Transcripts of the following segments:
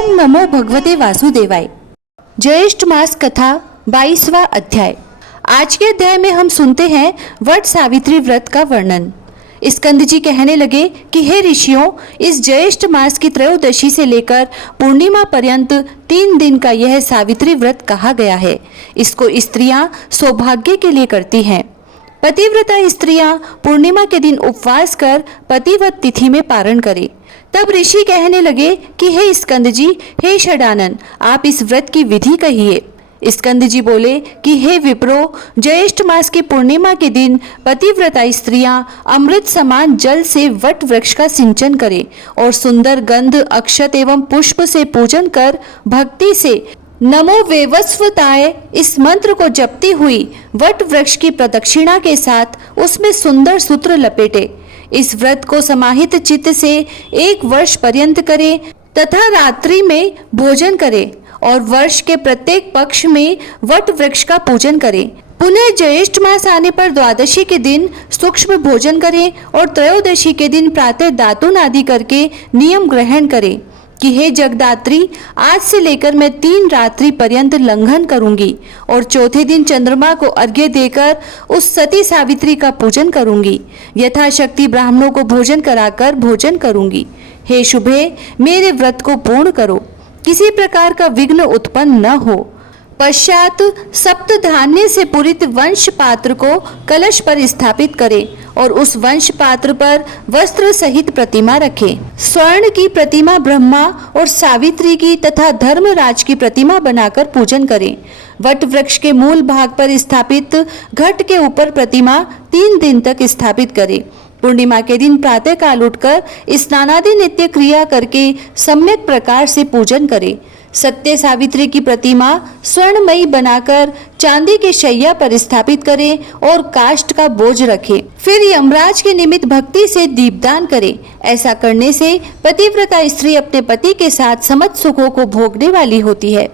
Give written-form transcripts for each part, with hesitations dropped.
ओम नमो भगवते वासुदेवाय। ज्येष्ठ मास कथा 22वां अध्याय। आज के अध्याय में हम सुनते हैं वट सावित्री व्रत का वर्णन। स्कंद जी कहने लगे कि हे ऋषियों, इस ज्येष्ठ मास की त्रयोदशी से लेकर पूर्णिमा पर्यंत 3 दिन का यह सावित्री व्रत कहा गया है। इसको स्त्रियां सौभाग्य के लिए करती हैं। पतिव्रता स्त्रियां पूर्णिमा के दिन उपवास कर पतिव्रत तिथि में पारण करें। तब ऋषि कहने लगे कि हे स्कंद जी, हे षडानन, आप इस व्रत की विधि कहिए। स्कंद जी बोले कि हे विप्रो, ज्येष्ठ मास की पूर्णिमा के दिन पतिव्रता स्त्रियां अमृत समान जल से वट वृक्ष का सिंचन करें और सुंदर गंध, अक्षत एवं पुष्प से पूजन कर भक्ति से नमो वेवस्वताय इस मंत्र को जपती हुई वट वृक्ष की प्रदक्षिणा के साथ उसमें सुंदर सूत्र लपेटे। इस व्रत को समाहित चित्त से 1 वर्ष पर्यंत करें तथा रात्रि में भोजन करें और वर्ष के प्रत्येक पक्ष में वट वृक्ष का पूजन करें। पुनः ज्येष्ठ मास आने पर द्वादशी के दिन सूक्ष्म भोजन करें और त्रयोदशी के दिन प्रातः दातुन आदि करके नियम ग्रहण करें कि हे जगदात्री, आज से लेकर मैं 3 रात्रि पर्यंत लंघन करूंगी और चौथे दिन चंद्रमा को अर्घ्य देकर उस सती सावित्री का पूजन करूंगी। यथाशक्ति ब्राह्मणों को भोजन कराकर भोजन करूंगी। हे शुभे, मेरे व्रत को पूर्ण करो, किसी प्रकार का विघ्न उत्पन्न न हो। पश्चात सप्त धान्य से पूरित वंश पात्र को कलश पर स्थापित करें और उस वंश पात्र पर वस्त्र सहित प्रतिमा रखें। स्वर्ण की प्रतिमा ब्रह्मा और सावित्री की तथा धर्मराज की प्रतिमा बनाकर पूजन करें। वट वृक्ष के मूल भाग पर स्थापित घट के ऊपर प्रतिमा 3 दिन तक स्थापित करें। पूर्णिमा के दिन प्रातः काल उठकर स्नानादि नित्य क्रिया करके सम्यक प्रकार से पूजन करें। सत्य सावित्री की प्रतिमा स्वर्णमयी बनाकर चांदी के शैया पर स्थापित करें और काष्ठ का बोझ रखें। फिर यमराज के निमित्त भक्ति से दीपदान करें। ऐसा करने से पतिव्रता स्त्री अपने पति के साथ समस्त सुखों को भोगने वाली होती है।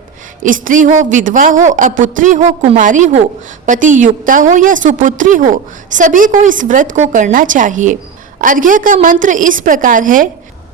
स्त्री हो, विधवा हो, अपुत्री हो, कुमारी हो, पति युक्ता हो या सुपुत्री हो, सभी को इस व्रत को करना चाहिए। अर्घ्य का मंत्र इस प्रकार है।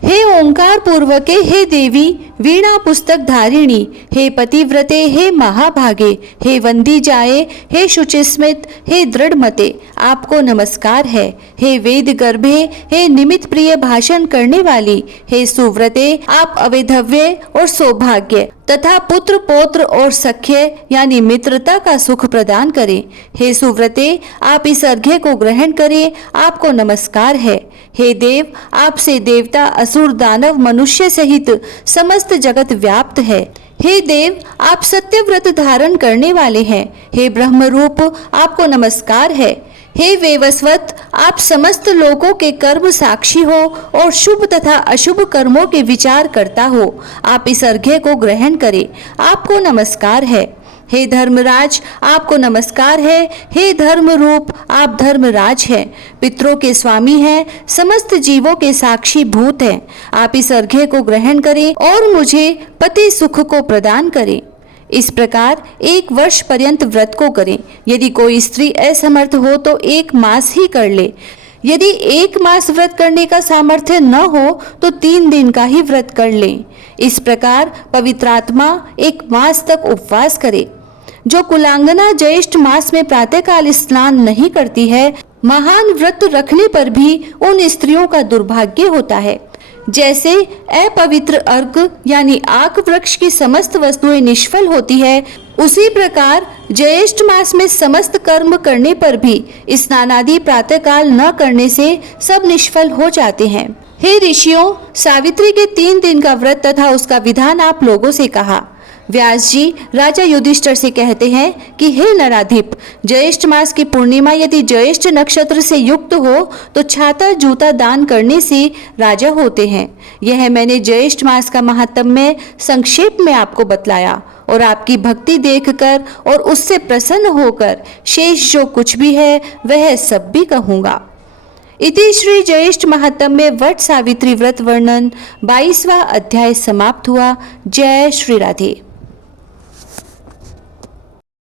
हे ओंकार पूर्वके, हे देवी वीणा पुस्तक धारिणी, हे पतिव्रते, हे महाभागे, हे वंदी जाए, हे शुचिस्मित, हे दृढ़मते, आपको नमस्कार है। हे वेद गर्भे, हे निमित्त प्रिय भाषण करने वाली, हे सुव्रते, आप अवैधव्य और सौभाग्य तथा पुत्र पौत्र और सख्य यानी मित्रता का सुख प्रदान करें। हे सुव्रते, आप इस अर्घ्य को ग्रहण करें, आपको नमस्कार है। हे देव, आपसे देवता, असुर, दानव, मनुष्य सहित समस्त जगत व्याप्त है। हे देव, आप सत्य व्रत धारण करने वाले हैं। हे ब्रह्म रूप, आपको नमस्कार है। हे वेवस्वत, आप समस्त लोगों के कर्म साक्षी हो और शुभ तथा अशुभ कर्मों के विचार करता हो। आप इस अर्घ्य को ग्रहण करें, आपको नमस्कार है। हे धर्मराज, आपको नमस्कार है। हे धर्म रूप, आप धर्मराज हैं, पितरों के स्वामी हैं, समस्त जीवों के साक्षी भूत हैं। आप इस अर्घ्य को ग्रहण करें और मुझे पति सुख को प्रदान करें। इस प्रकार 1 वर्ष पर्यंत व्रत को करें। यदि कोई स्त्री असमर्थ हो तो 1 मास ही कर ले। यदि 1 मास व्रत करने का सामर्थ्य न हो तो 3 दिन का ही व्रत कर लें। इस प्रकार पवित्रात्मा 1 मास तक उपवास करे। जो कुलांगना ज्येष्ठ मास में प्रातःकाल स्नान नहीं करती है, महान व्रत रखने पर भी उन स्त्रियों का दुर्भाग्य होता है। जैसे अपवित्र अर्क यानी आक वृक्ष की समस्त वस्तुएं निष्फल होती है, उसी प्रकार ज्येष्ठ मास में समस्त कर्म करने पर भी स्नानादि प्रातःकाल न करने से सब निष्फल हो जाते हैं। हे ऋषियों, सावित्री के 3 दिन का व्रत तथा उसका विधान आप लोगों से कहा। व्यास जी राजा युधिष्ठिर से कहते हैं कि हे नराधिप, ज्येष्ठ मास की पूर्णिमा यदि ज्येष्ठ नक्षत्र से युक्त हो तो छाता जूता दान करने से राजा होते हैं। यह मैंने ज्येष्ठ मास का महात्म्य संक्षेप में आपको बतलाया और आपकी भक्ति देखकर और उससे प्रसन्न होकर शेष जो कुछ भी है वह सब भी कहूँगा। इति श्री ज्येष्ठ महात्म्य वट सावित्री व्रत वर्णन 22वां अध्याय समाप्त हुआ। जय श्री राधे।